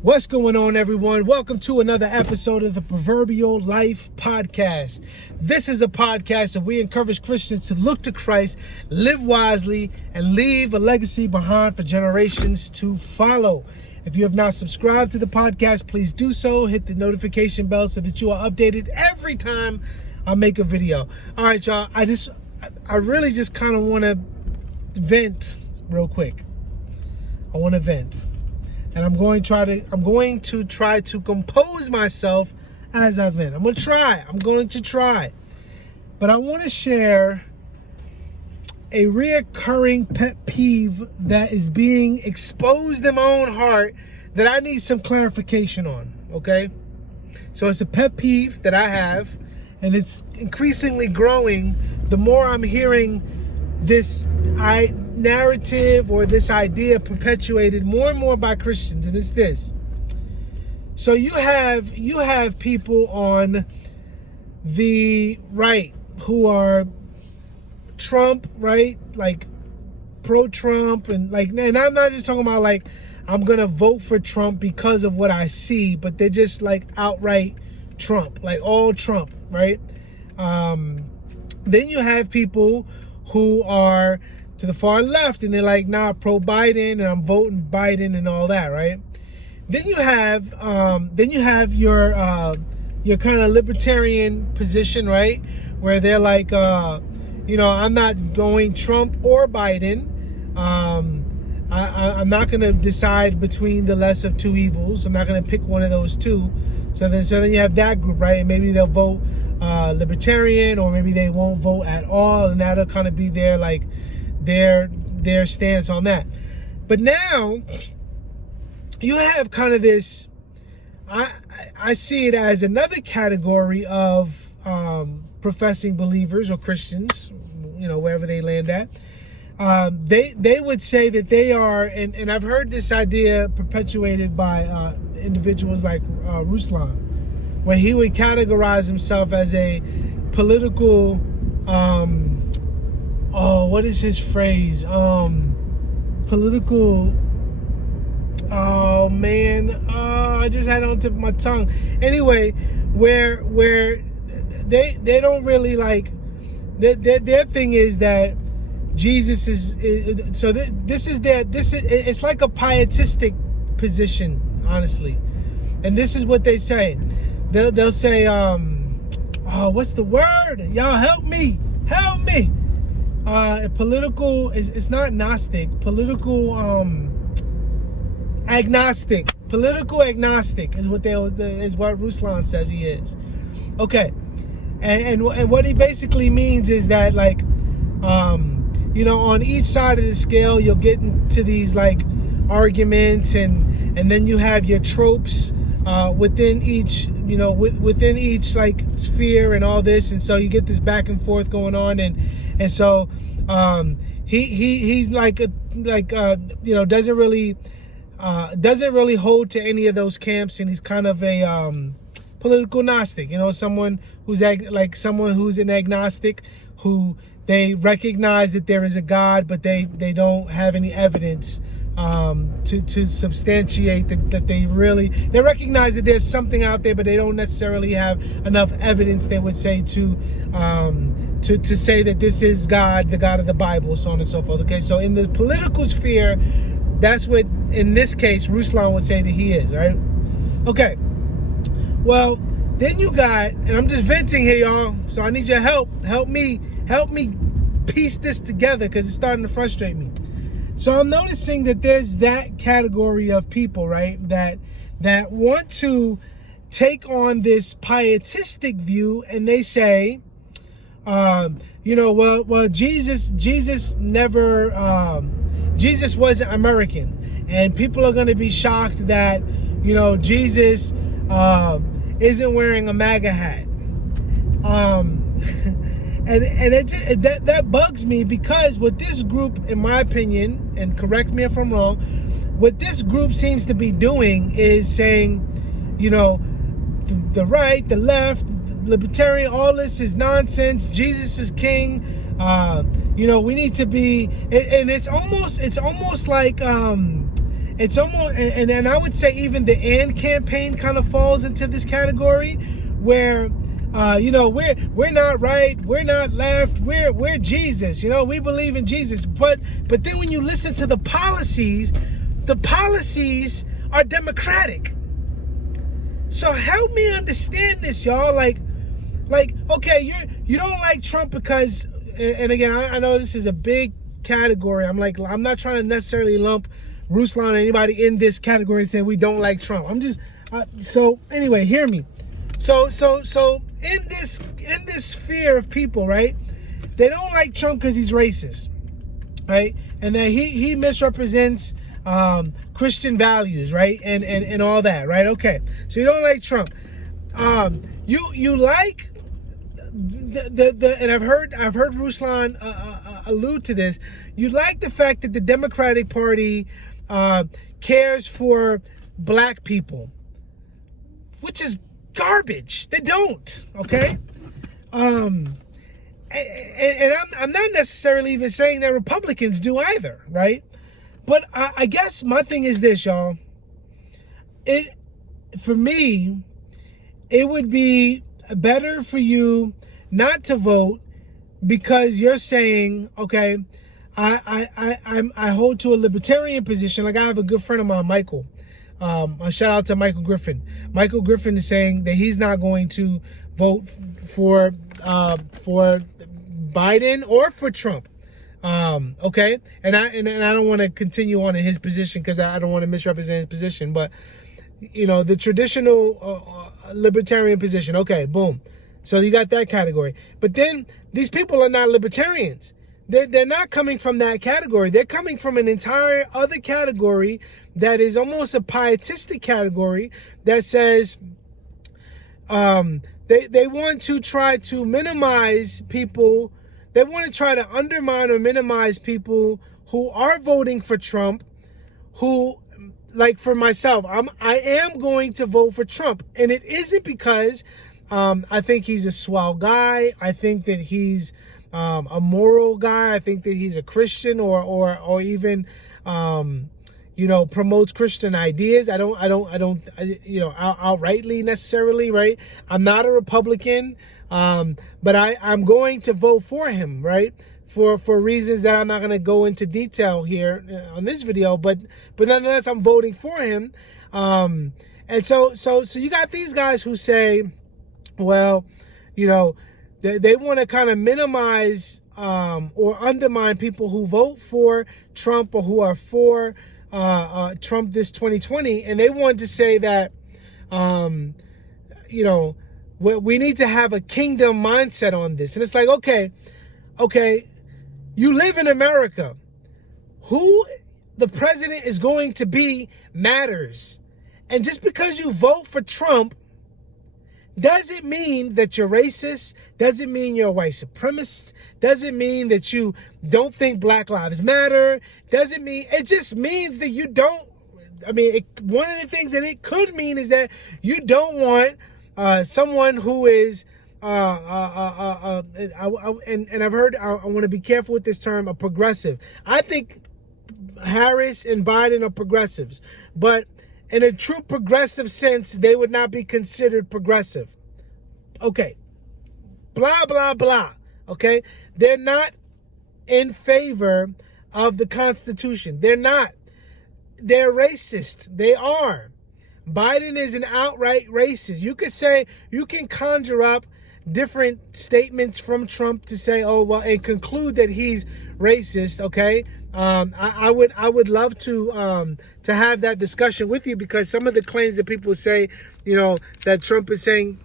What's going on, everyone? Welcome to another episode of the Proverbial Life Podcast. This is a podcast that we encourage Christians to look to Christ, live wisely, and leave a legacy behind for generations to follow. If you have not subscribed to the podcast, please do so. Hit the notification bell so that you are updated every time I make a video. All right, y'all. I really just kind of want to vent real quick. I want to vent. And I'm going to try to compose myself as I vent. I'm going to try. But I want to share a reoccurring pet peeve that is being exposed in my own heart that I need some clarification on, okay? So it's a pet peeve that I have, and it's increasingly growing the more I'm hearing this narrative or this idea perpetuated more and more by Christians, and it's this. So you have people on the right who are Trump, right? Like pro-Trump, and I'm not just talking about like I'm gonna vote for Trump because of what I see, but they're just like outright Trump, like all Trump, right? Then you have people who are to the far left, and they're like, nah, pro-Biden, and I'm voting Biden and all that, right? Then you have your kind of libertarian position, right? Where they're like, I'm not going Trump or Biden. I'm not going to decide between the less of two evils. I'm not going to pick one of those two. So then you have that group, right? And maybe they'll vote libertarian, or maybe they won't vote at all, and that'll kind of be their stance on that. But now you have kind of this, I see it as another category of professing believers or Christians, wherever they land at. They would say that they are, and I've heard this idea perpetuated by individuals like Ruslan, where he would categorize himself as a political what is his phrase? Political. Oh man, I just had it on the tip of my tongue. Anyway, where they don't really like their thing is that Jesus is so it's like a pietistic position, honestly. And this is what they say. They'll say, what's the word? Y'all help me. Political, it's not Gnostic, political agnostic. Political agnostic is what Ruslan says he is. Okay. And what he basically means is that, like, on each side of the scale, you'll get into these like arguments, and then you have your tropes within each, within each like sphere and all this, and so you get this back and forth going on, and so he's doesn't really hold to any of those camps, and he's kind of a political Gnostic, someone who's an agnostic, who they recognize that there is a God, but they don't have any evidence to substantiate that they recognize that there's something out there, but they don't necessarily have enough evidence, they would say, to say that this is God, the God of the Bible, so on and so forth. Okay, so in the political sphere, that's what, in this case, Ruslan would say that he is, right? Okay. Well, then you got, and I'm just venting here, y'all, so I need your help. Help me piece this together, because it's starting to frustrate me. So I'm noticing that there's that category of people, right, that want to take on this pietistic view, and they say, Jesus never, Jesus wasn't American, and people are going to be shocked that, Jesus isn't wearing a MAGA hat. And that bugs me, because what this group, in my opinion, and correct me if I'm wrong, what this group seems to be doing is saying, the right, the left, the libertarian, all this is nonsense. Jesus is king. We need to be, and it's almost like it's almost, and I would say even the "and" campaign kind of falls into this category, where we're not right, we're not left, we're Jesus, we believe in Jesus, but then when you listen to the policies are democratic. So help me understand this, y'all. Like, okay, you don't like Trump because, and again, I know this is a big category. I'm not trying to necessarily lump Ruslan or anybody in this category and say we don't like Trump. I'm just, so anyway, hear me. So in this sphere of people, right? They don't like Trump because he's racist, right? And that he misrepresents Christian values, right? And all that, right? Okay. So you don't like Trump. You like the and I've heard Ruslan allude to this. You like the fact that the Democratic Party cares for black people, which is garbage. They don't, okay? And I'm not necessarily even saying that Republicans do either, right? But I guess my thing is this, y'all. For me, it would be better for you not to vote because you're saying, okay, I hold to a libertarian position. Like I have a good friend of mine, Michael. A shout out to Michael Griffin. Michael Griffin is saying that he's not going to vote for Biden or for Trump. Okay, and I don't want to continue on in his position because I don't want to misrepresent his position. But the traditional libertarian position. Okay, boom. So you got that category. But then these people are not libertarians. They're not coming from that category. They're coming from an entire other category that is almost a pietistic category that says they want to try to minimize people. They want to try to undermine or minimize people who are voting for Trump, who, like for myself, I am going to vote for Trump. And it isn't because I think he's a swell guy. I think that he's a moral guy. I think that he's a Christian or even promotes Christian ideas. I don't outrightly necessarily, right? I'm not a Republican, but I'm going to vote for him, right? For reasons that I'm not going to go into detail here on this video, but nonetheless, I'm voting for him. And so you got these guys who say, well, they want to kind of minimize or undermine people who vote for Trump or who are for Trump this 2020. And they want to say that, we need to have a kingdom mindset on this. And it's like, okay, you live in America. Who the president is going to be matters. And just because you vote for Trump doesn't mean that you're racist, doesn't mean you're a white supremacist, doesn't mean that you don't think Black Lives Matter, doesn't mean, it just means that you don't, one of the things that it could mean is that you don't want someone who is, and I've heard, I want to be careful with this term, a progressive. I think Harris and Biden are progressives, but in a true progressive sense, they would not be considered progressive. Okay. Blah, blah, blah. Okay. They're not in favor of the Constitution. They're not. They're racist. They are. Biden is an outright racist. You could say, you can conjure up different statements from Trump to say, oh, well, and conclude that he's racist. Okay. I would love to have that discussion with you, because some of the claims that people say, that Trump is saying,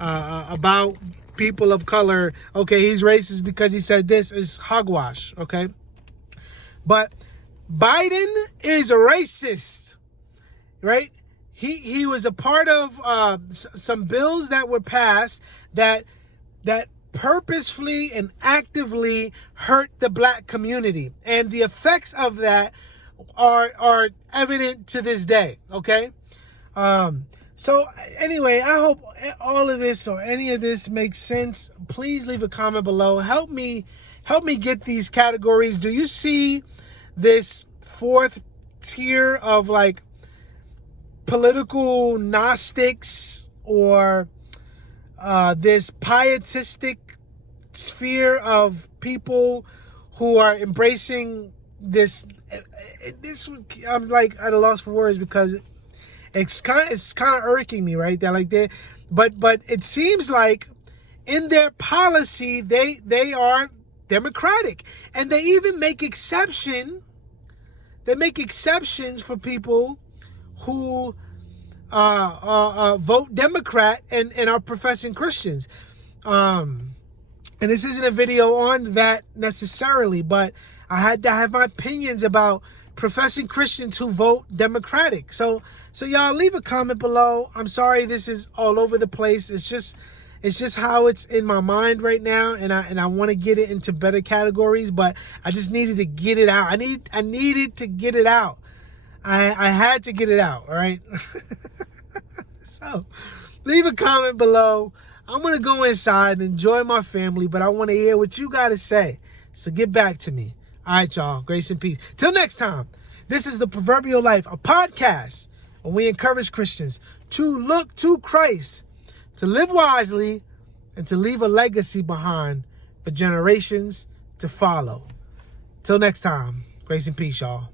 about people of color, okay, he's racist because he said this, is hogwash, okay? But Biden is a racist, right? He was a part of some bills that were passed that purposefully and actively hurt the Black community, and the effects of that are evident to this day. Okay, so anyway, I hope all of this or any of this makes sense. Please leave a comment below. Help me get these categories. Do you see this fourth tier of like political Gnostics or this pietistic sphere of people who are embracing this. I'm like at a loss for words because it's kind of irking me, right? They're like but it seems like in their policy they are democratic, and they even make exceptions for people who vote Democrat and are professing Christians. And this isn't a video on that necessarily, but I have my opinions about professing Christians who vote Democratic. So y'all leave a comment below. I'm sorry this is all over the place. It's just how it's in my mind right now, and I want to get it into better categories, but I just needed to get it out. I needed to get it out. I had to get it out, all right? So, leave a comment below. I'm going to go inside and enjoy my family, but I want to hear what you got to say. So get back to me. All right, y'all. Grace and peace. Till next time, this is The Proverbial Life, a podcast where we encourage Christians to look to Christ, to live wisely, and to leave a legacy behind for generations to follow. Till next time, grace and peace, y'all.